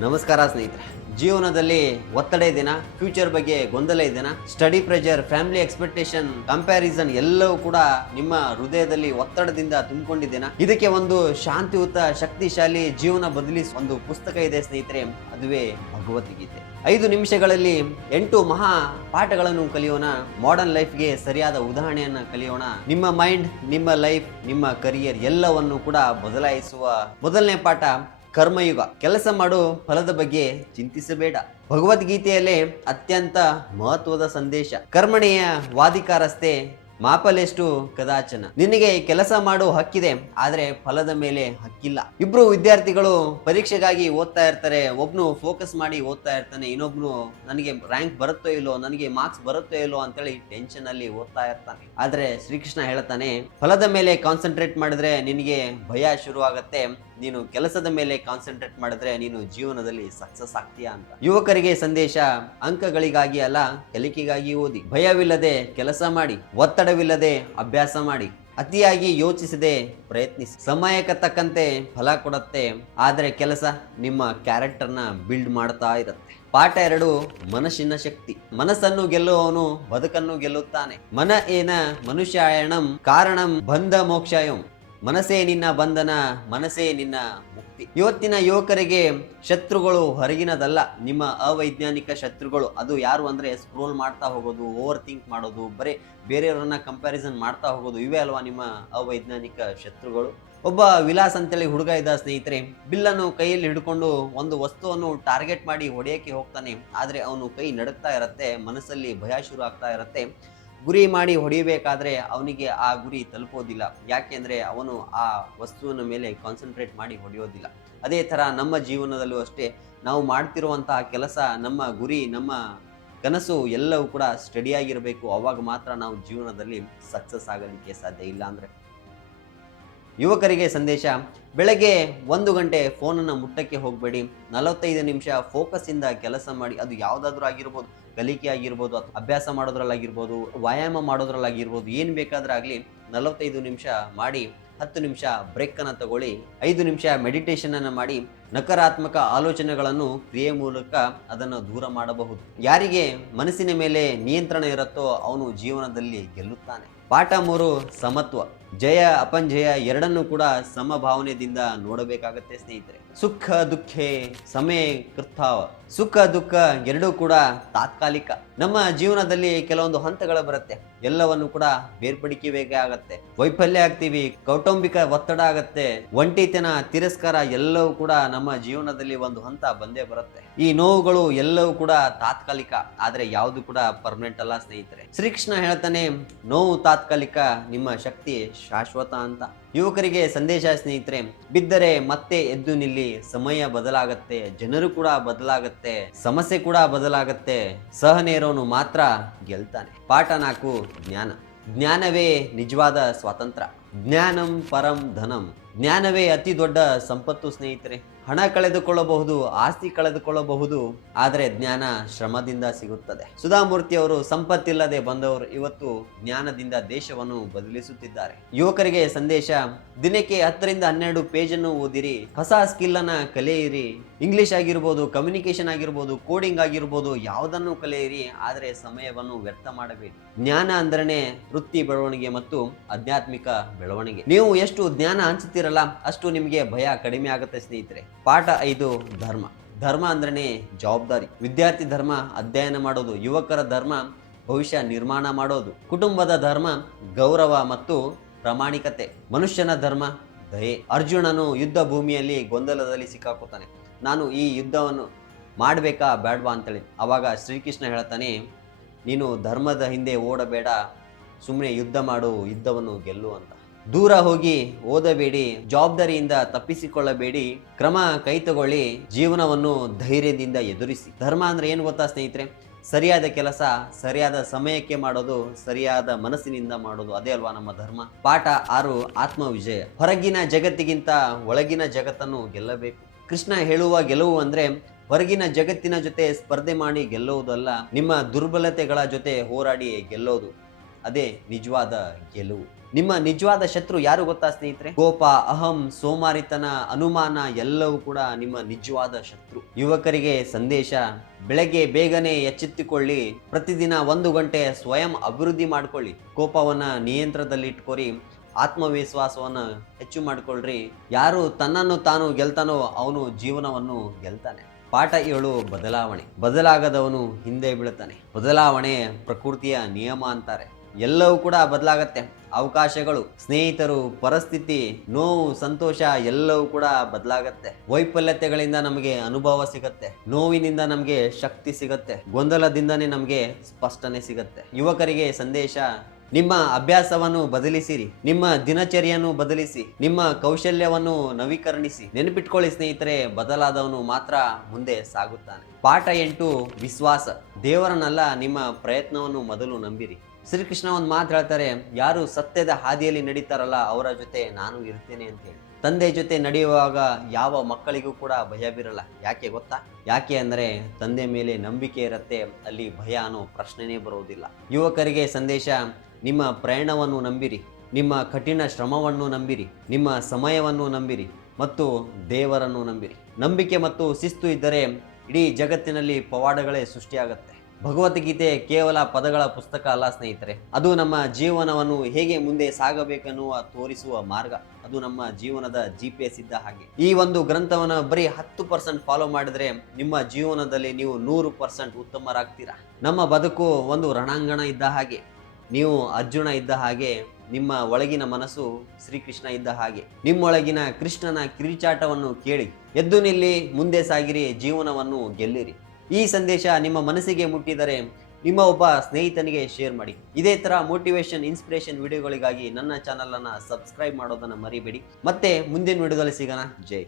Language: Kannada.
ನಮಸ್ಕಾರ ಸ್ನೇಹಿತರೆ. ಜೀವನದಲ್ಲಿ ಒತ್ತಡ ಇದೆನಾ? ಫ್ಯೂಚರ್ ಬಗ್ಗೆ ಗೊಂದಲ ಇದೆನಾ? Study pressure family expectation comparison ಎಲ್ಲವೂ ಕೂಡ ನಿಮ್ಮ ಹೃದಯದಲ್ಲಿ ಒತ್ತಡದಿಂದ ತುಂಬಿಕೊಂಡಿದ್ದೇನಾ ಇದಕ್ಕೆ ಒಂದು ಶಾಂತಿಯುತ, ಶಕ್ತಿಶಾಲಿ ಜೀವನ ಬದಲಿಸಿ ಒಂದು ಪುಸ್ತಕ ಇದೆ ಸ್ನೇಹಿತರೆ, ಅದುವೇ ಭಗವದ್ಗೀತೆ. ಐದು ನಿಮಿಷಗಳಲ್ಲಿ ಎಂಟು ಮಹಾ ಪಾಠಗಳನ್ನು ಕಲಿಯೋಣ. ಮಾಡರ್ನ್ ಲೈಫ್ಗೆ ಸರಿಯಾದ ಉದಾಹರಣೆಯನ್ನ ಕಲಿಯೋಣ. ನಿಮ್ಮ ಮೈಂಡ್ ನಿಮ್ಮ ಲೈಫ್ ನಿಮ್ಮ ಕರಿಯರ್ ಎಲ್ಲವನ್ನು ಕೂಡ ಬದಲಾಯಿಸುವ ಮೊದಲನೇ ಪಾಠ ಕರ್ಮಯುಗ. ಕೆಲಸ ಮಾಡು ಫಲದ ಬಗ್ಗೆ ಚಿಂತಿಸಬೇಡ. ಭಗವದ್ಗೀತೆಯಲ್ಲೇ ಅತ್ಯಂತ ಮಹತ್ವದ ಸಂದೇಶ. ಕರ್ಮಣೆಯ ವಾದಿಕಾರಸ್ತೆ ಮಾಪಲೆಷ್ಟು ಕದಾಚನ. ನಿನಗೆ ಕೆಲಸ ಮಾಡೋ ಹಕ್ಕಿದೆ, ಆದ್ರೆ ಫಲದ ಮೇಲೆ ಹಕ್ಕಿಲ್ಲ. ಇಬ್ರು ವಿದ್ಯಾರ್ಥಿಗಳು ಪರೀಕ್ಷೆಗಾಗಿ ಓದ್ತಾ ಇರ್ತಾರೆ, ಒಬ್ನು ಫೋಕಸ್ ಮಾಡಿ ಓದ್ತಾ ಇರ್ತಾನೆ, ಇನ್ನೊಬ್ನು ನನಗೆ ರ್ಯಾಂಕ್ ಬರುತ್ತೋ ಇಲ್ಲೋ ನನಗೆ ಮಾರ್ಕ್ಸ್ ಬರುತ್ತೋ ಇಲ್ಲೋ ಅಂತೇಳಿ ಟೆನ್ಷನ್ ಅಲ್ಲಿ ಓದ್ತಾ ಇರ್ತಾನೆ. ಆದ್ರೆ ಶ್ರೀಕೃಷ್ಣ ಹೇಳ್ತಾನೆ, ಫಲದ ಮೇಲೆ ಕಾನ್ಸಂಟ್ರೇಟ್ ಮಾಡಿದ್ರೆ ನಿನಗೆ ಭಯ ಶುರು ಆಗತ್ತೆ ನೀನು ಕೆಲಸದ ಮೇಲೆ ಕಾನ್ಸಂಟ್ರೇಟ್ ಮಾಡಿದ್ರೆ ನೀನು ಜೀವನದಲ್ಲಿ ಸಕ್ಸಸ್ ಆಗ್ತೀಯಾ ಅಂತ. ಯುವಕರಿಗೆ ಸಂದೇಶ, ಅಂಕಗಳಿಗಾಗಿ ಅಲ್ಲ ಕಲಿಕೆಗಾಗಿ ಓದಿ. ಭಯವಿಲ್ಲದೆ ಕೆಲಸ ಮಾಡಿ, ಒತ್ತಡವಿಲ್ಲದೆ ಅಭ್ಯಾಸ ಮಾಡಿ, ಅತಿಯಾಗಿ ಯೋಚಿಸದೆ ಪ್ರಯತ್ನಿಸಿ. ಸಮಯಕ್ಕೆ ತಕ್ಕಂತೆ ಫಲ ಕೊಡುತ್ತೆ, ಆದರೆ ಕೆಲಸ ನಿಮ್ಮ ಕ್ಯಾರೆಕ್ಟರ್ನ ಬಿಲ್ಡ್ ಮಾಡ್ತಾ ಇರುತ್ತೆ. ಪಾಠ ಎರಡು, ಮನಸ್ಸಿನ ಶಕ್ತಿ. ಮನಸ್ಸನ್ನು ಗೆಲ್ಲುವವನು ಬದುಕನ್ನು ಗೆಲ್ಲುತ್ತಾನೆ. ಮನ ಏನ ಮನುಷ್ಯಾಯಣಂ ಕಾರಣಂ ಬಂಧ ಮೋಕ್ಷಾಯಂ. ಮನಸ್ಸೇ ನಿನ್ನ ಬಂಧನ, ಮನಸ್ಸೇ ನಿನ್ನ ಮುಕ್ತಿ. ಇವತ್ತಿನ ಯುವಕರಿಗೆ ಶತ್ರುಗಳು ಹೊರಗಿನದಲ್ಲ, ನಿಮ್ಮ ಅವೈಜ್ಞಾನಿಕ ಶತ್ರುಗಳು. ಅದು ಯಾರು ಅಂದ್ರೆ ಸ್ಕ್ರೋಲ್ ಮಾಡ್ತಾ ಹೋಗೋದು ಓವರ್ ಥಿಂಕ್ ಮಾಡೋದು, ಬರೀ ಬೇರೆಯವರನ್ನ ಕಂಪ್ಯಾರಿಸನ್ ಮಾಡ್ತಾ ಹೋಗೋದು, ಇವೇ ಅಲ್ವಾ ನಿಮ್ಮ ಅವೈಜ್ಞಾನಿಕ ಶತ್ರುಗಳು? ಒಬ್ಬ ವಿಲಾಸ್ ಅಂತೇಳಿ ಹುಡುಗ ಇದ್ದ ಸ್ನೇಹಿತರೆ ಬಿಲ್ಲನ್ನು ಕೈಯಲ್ಲಿ ಹಿಡ್ಕೊಂಡು ಒಂದು ವಸ್ತುವನ್ನು ಟಾರ್ಗೆಟ್ ಮಾಡಿ ಹೊಡೆಯಕ್ಕೆ ಹೋಗ್ತಾನೆ. ಆದ್ರೆ ಅವನು ಕೈ ನಡುಕ್ತಾ ಇರತ್ತೆ, ಮನಸ್ಸಲ್ಲಿ ಭಯ ಶುರು ಆಗ್ತಾ ಇರತ್ತೆ. ಗುರಿ ಮಾಡಿ ಹೊಡೆಯಬೇಕಾದ್ರೆ ಅವನಿಗೆ ಆ ಗುರಿ ತಲುಪೋದಿಲ್ಲ. ಯಾಕೆಂದ್ರೆ ಅವನು ಆ ವಸ್ತುವಿನ ಮೇಲೆ ಕಾನ್ಸಂಟ್ರೇಟ್ ಮಾಡಿ ಹೊಡೆಯೋದಿಲ್ಲ. ಅದೇ ಥರ ನಮ್ಮ ಜೀವನದಲ್ಲೂ ಅಷ್ಟೇ, ನಾವು ಮಾಡ್ತಿರುವಂತಹ ಕೆಲಸ, ನಮ್ಮ ಗುರಿ, ನಮ್ಮ ಕನಸು ಎಲ್ಲವೂ ಕೂಡ ಸ್ಟಡಿಯಾಗಿರಬೇಕು ಅವಾಗ ಮಾತ್ರ ನಾವು ಜೀವನದಲ್ಲಿ ಸಕ್ಸಸ್ ಆಗಲಿಕ್ಕೆ ಸಾಧ್ಯ ಇಲ್ಲ ಅಂದರೆ. ಯುವಕರಿಗೆ ಸಂದೇಶ. ಬೆಳಗ್ಗೆ ಒಂದು ಗಂಟೆ ಫೋನನ್ನು ಮುಟ್ಟಕ್ಕೆ ಹೋಗಬೇಡಿ. ನಲವತ್ತೈದು ನಿಮಿಷ ಫೋಕಸ್ಸಿಂದ ಕೆಲಸ ಮಾಡಿ, ಅದು ಯಾವುದಾದ್ರೂ ಆಗಿರ್ಬೋದು. ಕಲಿಕೆ ಆಗಿರ್ಬೋದು ಅಥವಾ ಅಭ್ಯಾಸ ಮಾಡೋದ್ರಲ್ಲಾಗಿರ್ಬೋದು, ವ್ಯಾಯಾಮ ಮಾಡೋದ್ರಲ್ಲಾಗಿರ್ಬೋದು, ಏನು ಬೇಕಾದರೂ ಆಗಲಿ ನಲವತ್ತೈದು ನಿಮಿಷ ಮಾಡಿ, ಹತ್ತು ನಿಮಿಷ ಬ್ರೇಕನ್ನು ತಗೊಳ್ಳಿ, ಐದು ನಿಮಿಷ ಮೆಡಿಟೇಷನನ್ನು ಮಾಡಿ, ನಕಾರಾತ್ಮಕ ಆಲೋಚನೆಗಳನ್ನು ಕ್ರಿಯೆ ಮೂಲಕ ಅದನ್ನು ದೂರ ಮಾಡಬಹುದು. ಯಾರಿಗೆ ಮನಸ್ಸಿನ ಮೇಲೆ ನಿಯಂತ್ರಣ ಇರುತ್ತೋ ಅವನು ಜೀವನದಲ್ಲಿ ಗೆಲ್ಲುತ್ತಾನೆ. ಪಾಠ ಮೂರು ಸಮತ್ವ, ಜಯ ಅಪಂಜಯ ಎರಡನ್ನೂ ಕೂಡ ಸಮಭಾವನೆಯಿಂದ ನೋಡಬೇಕಾಗತ್ತೆ ಸ್ನೇಹಿತರೆ. ಸುಖ, ದುಃಖೆ, ಸಮಯ ಕೃತಾವ ಸುಖ, ದುಃಖ ಎರಡೂ ಕೂಡ ತಾತ್ಕಾಲಿಕ. ನಮ್ಮ ಜೀವನದಲ್ಲಿ ಕೆಲವೊಂದು ಹಂತಗಳು ಬರುತ್ತೆ. ಎಲ್ಲವನ್ನು ಕೂಡ ಬೇರ್ಪಡಿಕೆ ಆಗತ್ತೆ. ವೈಫಲ್ಯ ಆಗ್ತೀವಿ, ಕೌಟುಂಬಿಕ ಒತ್ತಡ ಆಗತ್ತೆ, ಒಂಟಿತನ, ತಿರಸ್ಕಾರ ಎಲ್ಲವೂ ಕೂಡ ನಮ್ಮ ಜೀವನದಲ್ಲಿ ಒಂದು ಹಂತ ಬಂದೇ ಬರುತ್ತೆ. ಈ ನೋವುಗಳು ಎಲ್ಲವೂ ಕೂಡ ತಾತ್ಕಾಲಿಕ, ಆದ್ರೆ ಯಾವುದು ಕೂಡ ಪರ್ಮನೆಂಟ್ ಅಲ್ಲ ಸ್ನೇಹಿತರೆ. ಶ್ರೀಕೃಷ್ಣ ಹೇಳ್ತಾನೆ, ನೋವು ತಾತ್ಕಾಲಿಕ, ನಿಮ್ಮ ಶಕ್ತಿ ಶಾಶ್ವತ ಅಂತ. ಯುವಕರಿಗೆ ಸಂದೇಶ ಸ್ನೇಹಿತರೆ, ಬಿದ್ದರೆ ಮತ್ತೆ ಎದ್ದು ನಿಲ್ಲಿ. ಸಮಯ ಬದಲಾಗತ್ತೆ, ಜನರು ಕೂಡ ಬದಲಾಗತ್ತೆ, ಸಮಸ್ಯೆ ಕೂಡ ಬದಲಾಗತ್ತೆ. ಸಹನೆ ಇರೋನು ಮಾತ್ರ ಗೆಲ್ತಾನೆ. ಪಾಠ ನಾಲ್ಕು, ಜ್ಞಾನ. ಜ್ಞಾನವೇ ನಿಜವಾದ ಸ್ವಾತಂತ್ರ್ಯ. ಜ್ಞಾನಂ ಪರಂ ಧನಂ. ಜ್ಞಾನವೇ ಅತಿ ದೊಡ್ಡ ಸಂಪತ್ತು ಸ್ನೇಹಿತರೆ. ಹಣ ಕಳೆದುಕೊಳ್ಳಬಹುದು, ಆಸ್ತಿ ಕಳೆದುಕೊಳ್ಳಬಹುದು, ಆದರೆ ಜ್ಞಾನ ಶ್ರಮದಿಂದ ಸಿಗುತ್ತದೆ. ಸುಧಾಮೂರ್ತಿ ಅವರು ಸಂಪತ್ತಿಲ್ಲದೆ ಬಂದವರು ಇವತ್ತು ಜ್ಞಾನದಿಂದ ದೇಶವನ್ನು ಬದಲಿಸುತ್ತಿದ್ದಾರೆ. ಯುವಕರಿಗೆ ಸಂದೇಶ, ದಿನಕ್ಕೆ ಹತ್ತರಿಂದ ಹನ್ನೆರಡು ಪೇಜನ್ನು ಓದಿರಿ, ಹೊಸ ಸ್ಕಿಲ್ ಅನ್ನ ಕಲಿಯಿರಿ, ಇಂಗ್ಲಿಷ್ ಆಗಿರ್ಬೋದು ಕಮ್ಯುನಿಕೇಶನ್ ಆಗಿರ್ಬೋದು, ಕೋಡಿಂಗ್ ಆಗಿರ್ಬೋದು, ಯಾವುದನ್ನು ಕಲಿಯಿರಿ, ಆದರೆ ಸಮಯವನ್ನು ವ್ಯರ್ಥ ಮಾಡಬೇಡಿ. ಜ್ಞಾನ ಅಂದ್ರೆ ವೃತ್ತಿ ಬೆಳವಣಿಗೆ ಮತ್ತು ಆಧ್ಯಾತ್ಮಿಕ ಬೆಳವಣಿಗೆ. ನೀವು ಎಷ್ಟು ಜ್ಞಾನ ಹಂಚುತ್ತೀರಲ್ಲ, ಅಷ್ಟು ನಿಮಗೆ ಭಯ ಕಡಿಮೆ ಆಗುತ್ತೆ ಸ್ನೇಹಿತರೆ. ಪಾಠ ಐದು, ಧರ್ಮ. ಧರ್ಮ ಅಂದ್ರೆ ಜವಾಬ್ದಾರಿ. ವಿದ್ಯಾರ್ಥಿ ಧರ್ಮ ಅಧ್ಯಯನ ಮಾಡೋದು, ಯುವಕರ ಧರ್ಮ ಭವಿಷ್ಯ ನಿರ್ಮಾಣ ಮಾಡೋದು, ಕುಟುಂಬದ ಧರ್ಮ ಗೌರವ ಮತ್ತು ಪ್ರಾಮಾಣಿಕತೆ, ಮನುಷ್ಯನ ಧರ್ಮ ದಯೆ. ಅರ್ಜುನನು ಯುದ್ಧ ಭೂಮಿಯಲ್ಲಿ ಗೊಂದಲದಲ್ಲಿ ಸಿಕ್ಕಾಕೋತಾನೆ. ನಾನು ಈ ಯುದ್ಧವನ್ನು ಮಾಡಬೇಕಾ ಬೇಡವಾ ಅಂತೇಳಿ. ಅವಾಗ ಶ್ರೀಕೃಷ್ಣ ಹೇಳ್ತಾನೆ, ನೀನು ಧರ್ಮದ ಹಿಂದೆ ಓಡಬೇಡ ಸುಮ್ಮನೆ ಯುದ್ಧ ಮಾಡು, ಯುದ್ಧವನ್ನು ಗೆಲ್ಲು ಅಂತ. ದೂರ ಹೋಗಿ ಓದಬೇಡಿ, ಜವಾಬ್ದಾರಿಯಿಂದ ತಪ್ಪಿಸಿಕೊಳ್ಳಬೇಡಿ, ಕ್ರಮ ಕೈ ತಗೊಳ್ಳಿ ಜೀವನವನ್ನು ಧೈರ್ಯದಿಂದ ಎದುರಿಸಿ. ಧರ್ಮ ಅಂದ್ರೆ ಏನು ಗೊತ್ತಾ ಸ್ನೇಹಿತರೆ? ಸರಿಯಾದ ಕೆಲಸ, ಸರಿಯಾದ ಸಮಯಕ್ಕೆ ಮಾಡೋದು, ಸರಿಯಾದ ಮನಸ್ಸಿನಿಂದ ಮಾಡೋದು, ಅದೇ ಅಲ್ವಾ ನಮ್ಮ ಧರ್ಮ? ಪಾಠ ಆರು ಆತ್ಮ ವಿಜಯ ಹೊರಗಿನ ಜಗತ್ತಿಗಿಂತ ಒಳಗಿನ ಜಗತ್ತನ್ನು ಗೆಲ್ಲಬೇಕು. ಕೃಷ್ಣ ಹೇಳುವ ಗೆಲುವು ಅಂದ್ರೆ ಹೊರಗಿನ ಜಗತ್ತಿನ ಜೊತೆ ಸ್ಪರ್ಧೆ ಮಾಡಿ ಗೆಲ್ಲುವುದಲ್ಲ, ನಿಮ್ಮ ದುರ್ಬಲತೆಗಳ ಜೊತೆ ಹೋರಾಡಿ ಗೆಲ್ಲೋದು. ಅದೇ ನಿಜವಾದ ಗೆಲುವು. ನಿಮ್ಮ ನಿಜವಾದ ಶತ್ರು ಯಾರು ಗೊತ್ತಾ ಸ್ನೇಹಿತರೆ? ಕೋಪ, ಅಹಂ, ಸೋಮಾರಿತನ, ಅನುಮಾನ ಎಲ್ಲವೂ ಕೂಡ ನಿಮ್ಮ ನಿಜವಾದ ಶತ್ರು. ಯುವಕರಿಗೆ ಸಂದೇಶ, ಬೆಳಗ್ಗೆ ಬೇಗನೆ ಎಚ್ಚೆತ್ತುಕೊಳ್ಳಿ, ಪ್ರತಿದಿನ ಒಂದು ಗಂಟೆ ಸ್ವಯಂ ಅಭಿವೃದ್ಧಿ ಮಾಡ್ಕೊಳ್ಳಿ. ಕೋಪವನ್ನ ನಿಯಂತ್ರಣದಲ್ಲಿ ಇಟ್ಕೊರಿ, ಆತ್ಮವಿಶ್ವಾಸವನ್ನು ಹೆಚ್ಚು ಮಾಡ್ಕೊಳ್ರಿ. ಯಾರು ತನ್ನನ್ನು ತಾನು ಗೆಲ್ತಾನೋ ಅವನು ಜೀವನವನ್ನು ಗೆಲ್ತಾನೆ. ಪಾಠ ಏಳು ಬದಲಾವಣೆ. ಬದಲಾಗದವನು ಹಿಂದೆ ಬೀಳ್ತಾನೆ. ಬದಲಾವಣೆ ಪ್ರಕೃತಿಯ ನಿಯಮ ಅಂತಾರೆ. ಎಲ್ಲವೂ ಕೂಡ ಬದಲಾಗತ್ತೆ. ಅವಕಾಶಗಳು, ಸ್ನೇಹಿತರು, ಪರಿಸ್ಥಿತಿ, ನೋವು, ಸಂತೋಷ ಎಲ್ಲವೂ ಕೂಡ ಬದಲಾಗತ್ತೆ. ವೈಫಲ್ಯತೆಗಳಿಂದ ನಮಗೆ ಅನುಭವ ಸಿಗತ್ತೆ. ನೋವಿನಿಂದ ನಮಗೆ ಶಕ್ತಿ ಸಿಗತ್ತೆ. ಗೊಂದಲದಿಂದನೇ ನಮಗೆ ಸ್ಪಷ್ಟನೆ ಸಿಗತ್ತೆ. ಯುವಕರಿಗೆ ಸಂದೇಶ, ನಿಮ್ಮ ಅಭ್ಯಾಸವನ್ನು ಬದಲಿಸಿರಿ. ನಿಮ್ಮ ದಿನಚರಿಯನ್ನು ಬದಲಿಸಿ. ನಿಮ್ಮ ಕೌಶಲ್ಯವನ್ನು ನವೀಕರಣಿಸಿ. ನೆನಪಿಟ್ಕೊಳ್ಳಿ ಸ್ನೇಹಿತರೆ, ಬದಲಾದವನು ಮಾತ್ರ ಮುಂದೆ ಸಾಗುತ್ತಾನೆ. ಪಾಠ ಎಂಟು, ವಿಶ್ವಾಸ. ದೇವರನ್ನಲ್ಲ, ನಿಮ್ಮ ಪ್ರಯತ್ನವನ್ನು ಮೊದಲು ನಂಬಿರಿ. ಶ್ರೀಕೃಷ್ಣ ಒಂದು ಮಾತು ಹೇಳ್ತಾರೆ, ಯಾರು ಸತ್ಯದ ಹಾದಿಯಲ್ಲಿ ನಡೀತಾರಲ್ಲ, ಅವರ ಜೊತೆ ನಾನು ಇರ್ತೇನೆ ಅಂತ ಹೇಳಿ. ತಂದೆ ಜೊತೆ ನಡೆಯುವಾಗ ಯಾವ ಮಕ್ಕಳಿಗೂ ಕೂಡ ಭಯ ಬೀರಲ್ಲ. ಯಾಕೆ ಗೊತ್ತಾ? ಯಾಕೆ ಅಂದರೆ ತಂದೆ ಮೇಲೆ ನಂಬಿಕೆ ಇರುತ್ತೆ, ಅಲ್ಲಿ ಭಯ ಅನ್ನೋ ಪ್ರಶ್ನೆನೇ ಬರುವುದಿಲ್ಲ ಯುವಕರಿಗೆ ಸಂದೇಶ, ನಿಮ್ಮ ಪ್ರಯಾಣವನ್ನು ನಂಬಿರಿ, ನಿಮ್ಮ ಕಠಿಣ ಶ್ರಮವನ್ನು ನಂಬಿರಿ, ನಿಮ್ಮ ಸಮಯವನ್ನು ನಂಬಿರಿ ಮತ್ತು ದೇವರನ್ನು ನಂಬಿರಿ. ನಂಬಿಕೆ ಮತ್ತು ಶಿಸ್ತು ಇದ್ದರೆ ಇಡೀ ಜಗತ್ತಿನಲ್ಲಿ ಪವಾಡಗಳೇ ಸೃಷ್ಟಿಯಾಗತ್ತೆ. ಭಗವದ್ಗೀತೆ ಕೇವಲ ಪದಗಳ ಪುಸ್ತಕ ಅಲ್ಲ ಸ್ನೇಹಿತರೆ. ಅದು ನಮ್ಮ ಜೀವನವನ್ನು ಹೇಗೆ ಮುಂದೆ ಸಾಗಬೇಕನ್ನುವ ತೋರಿಸುವ ಮಾರ್ಗ. ಅದು ನಮ್ಮ ಜೀವನದ ಜಿ ಪಿ ಎಸ್ ಇದ್ದ ಹಾಗೆ. ಈ ಒಂದು ಗ್ರಂಥವನ್ನು ಬರೀ ಹತ್ತು ಪರ್ಸೆಂಟ್ ಫಾಲೋ ಮಾಡಿದ್ರೆ ನಿಮ್ಮ ಜೀವನದಲ್ಲಿ ನೀವು ನೂರು ಪರ್ಸೆಂಟ್ ಉತ್ತಮರಾಗ್ತೀರಾ? ನಮ್ಮ ಬದುಕು ಒಂದು ರಣಾಂಗಣ ಇದ್ದ ಹಾಗೆ. ನೀವು ಅರ್ಜುನ ಇದ್ದ ಹಾಗೆ, ನಿಮ್ಮ ಒಳಗಿನ ಮನಸ್ಸು ಶ್ರೀಕೃಷ್ಣ ಇದ್ದ ಹಾಗೆ. ನಿಮ್ಮೊಳಗಿನ ಕೃಷ್ಣನ ಕಿರಿಚಾಟವನ್ನು ಕೇಳಿ. ಎದ್ದು ನಿಲ್ಲಿ, ಮುಂದೆ ಸಾಗಿರಿ, ಜೀವನವನ್ನು ಗೆಲ್ಲಿರಿ. ಈ ಸಂದೇಶ ನಿಮ್ಮ ಮನಸ್ಸಿಗೆ ಮುಟ್ಟಿದರೆ ನಿಮ್ಮ ಒಬ್ಬ ಸ್ನೇಹಿತನಿಗೆ ಶೇರ್ ಮಾಡಿ. ಇದೇ ತರ ಮೋಟಿವೇಶನ್ ಇನ್ಸ್ಪಿರೇಷನ್ ವಿಡಿಯೋಗಳಿಗಾಗಿ ನನ್ನ ಚಾನೆಲ್ ಅನ್ನ ಸಬ್ಸ್ಕ್ರೈಬ್ ಮಾಡೋದನ್ನ ಮರಿಬೇಡಿ. ಮತ್ತೆ ಮುಂದಿನ ವಿಡಿಯೋದಲ್ಲಿ ಸಿಗೋಣ. ಜೈ